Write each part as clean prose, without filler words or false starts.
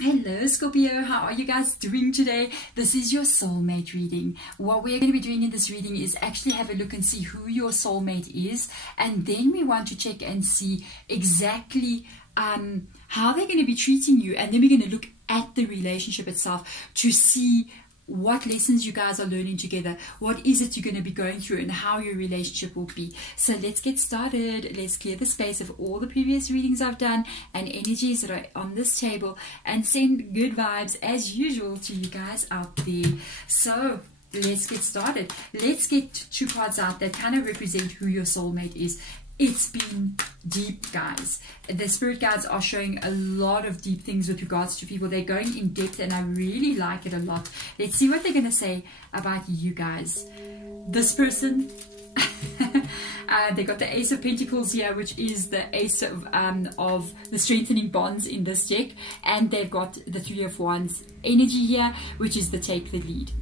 Hello Scorpio, how are you guys doing today? This is your soulmate reading. What we're going to be doing in this reading is actually have a look and see who your soulmate is, and then we want to check and see exactly how they're going to be treating you, and then we're going to look at the relationship itself to see what lessons you guys are learning together, what is it you're going to be going through, and how your relationship will be. So let's get started. Let's clear the space of all the previous readings I've done and energies that are on this table, and send good vibes as usual to you guys out there. So let's get started. Let's get two cards out that kind of represent who your soulmate is. It's been deep, guys. The spirit guides are showing a lot of deep things with regards to people. They're going in depth, and I really like it a lot. Let's see what they're going to say about you guys. This person, they got the Ace of Pentacles here, which is the Ace of the strengthening bonds in this deck, and they've got the Three of Wands energy here, which is the take the lead.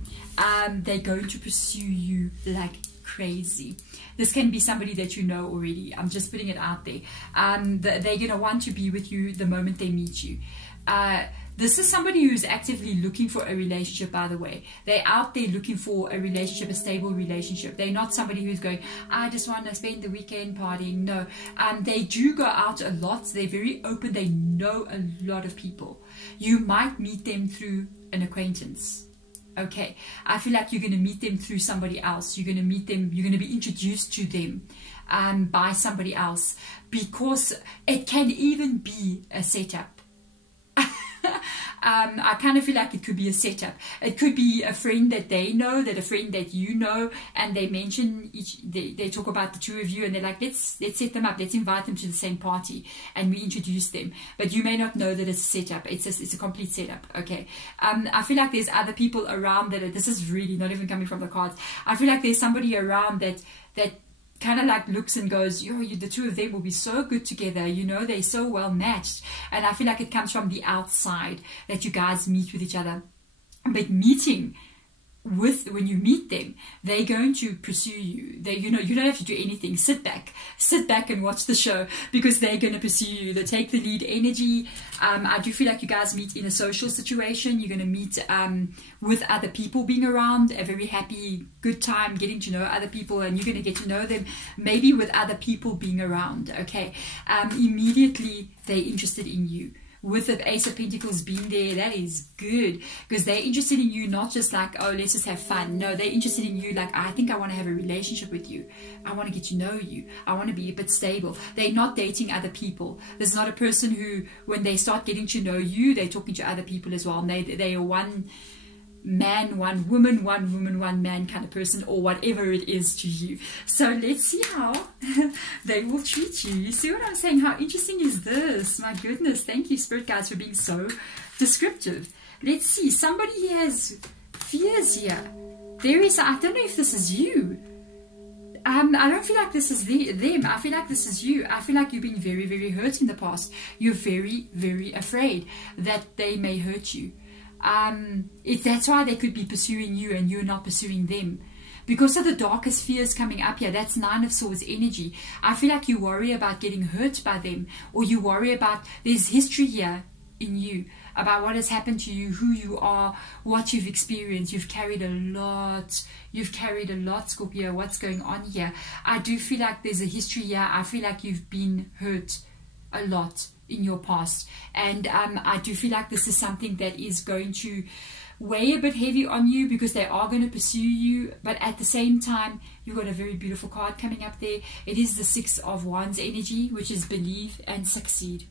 They're going to pursue you like crazy. This can be somebody that you know already. I'm just putting it out there. They're going to want to be with you the moment they meet you. This is somebody who's actively looking for a relationship, by the way. They're out there looking for a relationship, a stable relationship. They're not somebody who's going, I just want to spend the weekend partying. No, they do go out a lot. They're very open. They know a lot of people. You might meet them through an acquaintance. Okay, I feel like you're going to meet them through somebody else. You're going to meet them, you're going to be introduced to them by somebody else, because it can even be a setup. I kind of feel like it could be a setup. It could be a friend that they know, that a friend that you know, and they mention they talk about the two of you, and they're like, let's set them up, let's invite them to the same party, and we introduce them. But you may not know that it's a setup. It's a complete setup. Okay. I feel like there's other people around that. This is really not even coming from the cards. I feel like there's somebody around that kind of like looks and goes, yo, the two of them will be so good together, you know, they're so well matched. And I feel like it comes from the outside that you guys meet with each other. But when you meet them, they're going to pursue you. You don't have to do anything. Sit back and watch the show, because they're going to pursue you. They take the lead energy. I do feel like you guys meet in a social situation. You're going to meet with other people being around, a very happy, good time getting to know other people, and you're going to get to know them maybe with other people being around. Okay, immediately they're interested in you. With the Ace of Pentacles being there, that is good, because they're interested in you, not just like, oh, let's just have fun. No, they're interested in you like, I think I want to have a relationship with you. I want to get to know you. I want to be a bit stable. They're not dating other people. There's not a person who, when they start getting to know you, they're talking to other people as well. And they are one man, one woman, one man kind of person, or whatever it is to you. So let's see how they will treat you. You see what I'm saying? How interesting is this? My goodness, thank you spirit guides for being so descriptive. Let's see, somebody has fears here. I don't know if this is you. I don't feel like this is them. I feel like this is you. I feel like you've been very, very hurt in the past. You're very, very afraid that they may hurt you. That's why they could be pursuing you and you're not pursuing them, because of the darkest fears coming up here. That's Nine of Swords energy. I feel like you worry about getting hurt by them, or you worry about, there's history here in you about what has happened to you, who you are, what you've experienced. You've carried a lot, Scorpio. What's going on here? I do feel like there's a history here. I feel like you've been hurt a lot in your past, and I do feel like this is something that is going to weigh a bit heavy on you, because they are going to pursue you. But at the same time, you've got a very beautiful card coming up there. It is the Six of Wands energy, which is believe and succeed.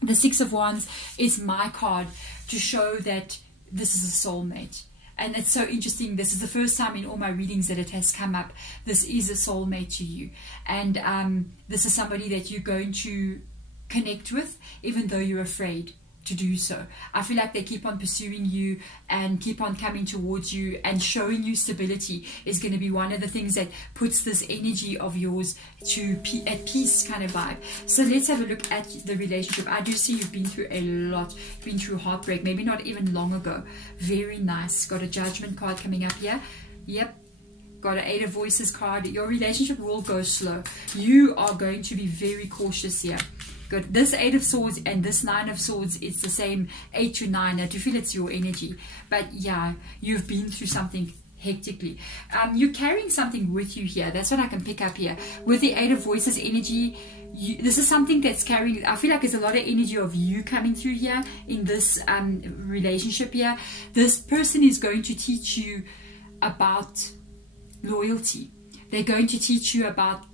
The Six of Wands is my card to show that this is a soulmate. And it's so interesting. This is the first time in all my readings that it has come up. This is a soulmate to you, and this is somebody that you're going to connect with, even though you're afraid to do so. I feel like they keep on pursuing you and keep on coming towards you, and showing you stability is going to be one of the things that puts this energy of yours at peace kind of vibe. So let's have a look at the relationship. I do see you've been through a lot, been through heartbreak, maybe not even long ago. Very nice. Got a Judgment card coming up here. Yep. Got an Eight of Voices card. Your relationship will go slow. You are going to be very cautious here. Good. This 8 of Swords and this 9 of Swords, it's the same 8 to 9. I do feel it's your energy. But yeah, you've been through something hectically. You're carrying something with you here. That's what I can pick up here. With the 8 of Voices energy, this is something that's carrying, I feel like there's a lot of energy of you coming through here in this relationship here. This person is going to teach you about loyalty. They're going to teach you about,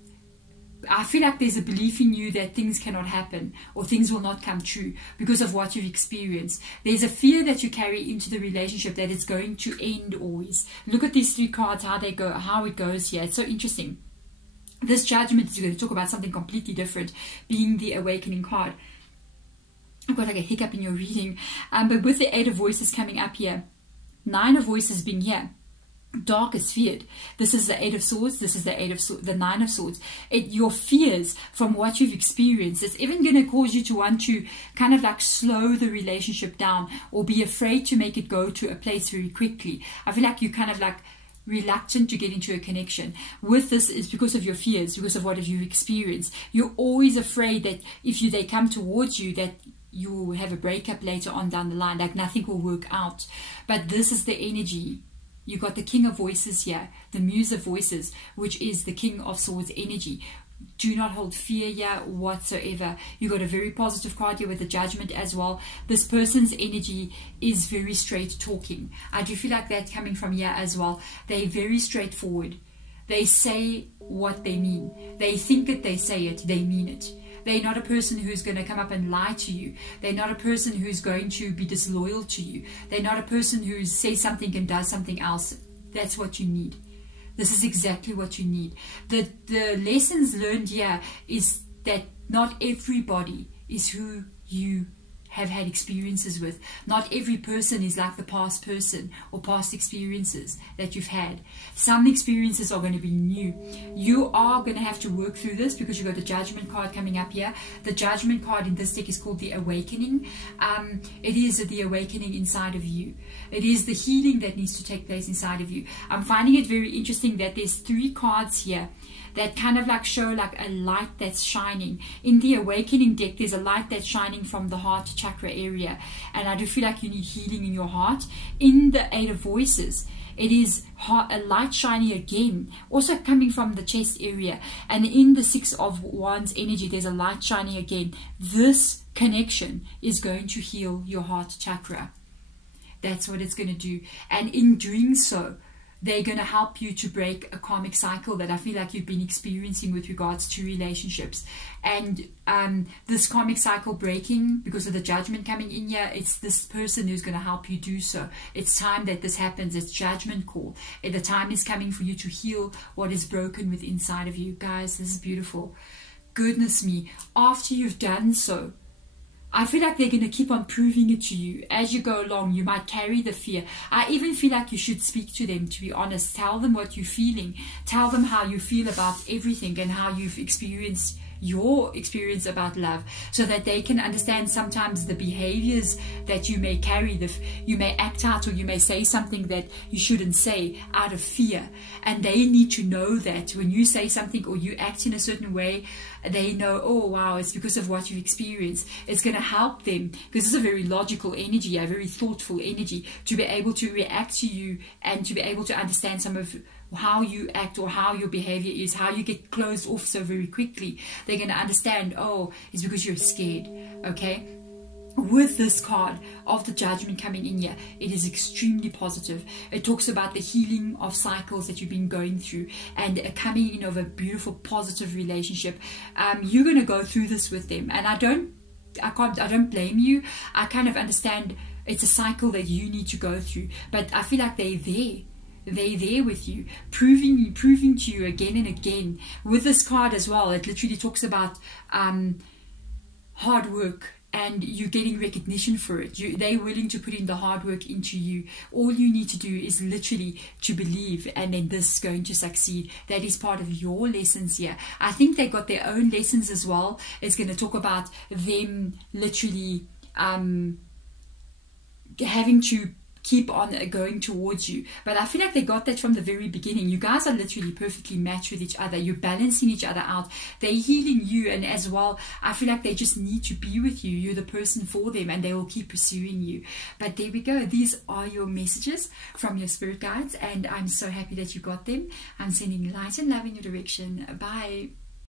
I feel like there's a belief in you that things cannot happen or things will not come true because of what you've experienced. There's a fear that you carry into the relationship that it's going to end always. Look at these 3 cards, how they go, how it goes here. It's so interesting. This Judgment is going to talk about something completely different, being the Awakening card. I've got like a hiccup in your reading. But with the 8 of Voices coming up here, 9 of Voices being here, dark is feared. This is the 8 of Swords. This is the 9 of Swords. Your fears from what you've experienced, it's even going to cause you to want to kind of like slow the relationship down or be afraid to make it go to a place very quickly. I feel like you kind of like reluctant to get into a connection. With this is because of your fears, because of what you've experienced. You're always afraid that if they come towards you, that you will have a breakup later on down the line, like nothing will work out. But this is the energy. You got the King of Voices here, the Muse of Voices, which is the King of Swords energy. Do not hold fear here whatsoever. You got a very positive card here with the Judgment as well. This person's energy is very straight talking. I do feel like that coming from here as well. They're very straightforward. They say what they mean. They think it, they say it, they mean it. They're not a person who's going to come up and lie to you. They're not a person who's going to be disloyal to you. They're not a person who says something and does something else. That's what you need. This is exactly what you need. The lessons learned here is that not everybody is who you have had experiences with. Not every person is like the past person or past experiences that you've had. Some experiences are going to be new. You are going to have to work through this because you've got the Judgment card coming up here. The Judgment card in this deck is called the Awakening. It is the awakening inside of you. It is the healing that needs to take place inside of you. I'm finding it very interesting that there's 3 cards here that kind of like show like a light that's shining. In the Awakening deck, there's a light that's shining from the heart chakra area. And I do feel like you need healing in your heart. In the 8 of Voices, it is a light shining again, also coming from the chest area. And in the 6 of Wands energy, there's a light shining again. This connection is going to heal your heart chakra. That's what it's going to do. And in doing so, they're going to help you to break a karmic cycle that I feel like you've been experiencing with regards to relationships. And this karmic cycle breaking, because of the Judgment coming in here, it's this person who's going to help you do so. It's time that this happens. It's Judgment call. And the time is coming for you to heal what is broken within inside of you. Guys, this is beautiful. Goodness me. After you've done so, I feel like they're going to keep on proving it to you. As you go along, you might carry the fear. I even feel like you should speak to them, to be honest. Tell them what you're feeling. Tell them how you feel about everything and how you've experienced your experience about love, so that they can understand sometimes the behaviors that you may carry. You may act out or you may say something that you shouldn't say out of fear. And they need to know that when you say something or you act in a certain way, they know, oh wow, it's because of what you've experienced. It's going to help them, because it's a very logical energy, a very thoughtful energy, to be able to react to you and to be able to understand some of how you act or how your behavior is, how you get closed off so very quickly. They're going to understand, oh, it's because you're scared. Okay, with this card of the Judgment coming in here, it is extremely positive. It talks about the healing of cycles that you've been going through and a coming in of a beautiful positive relationship. You're going to go through this with them, and I don't blame you. I kind of understand it's a cycle that you need to go through, but I feel like they're there with you, proving to you again and again. With this card as well, it literally talks about hard work and you getting recognition for it. They're willing to put in the hard work into you. All you need to do is literally to believe, and then this is going to succeed. That is part of your lessons here. I think they got their own lessons as well. It's going to talk about them literally having to keep on going towards you. But I feel like they got that from the very beginning. You guys are literally perfectly matched with each other. You're balancing each other out. They're healing you, and as well, I feel like they just need to be with you. You're the person for them, and they will keep pursuing you. But there we go. These are your messages from your spirit guides, and I'm so happy that you got them. I'm sending light and love in your direction. Bye.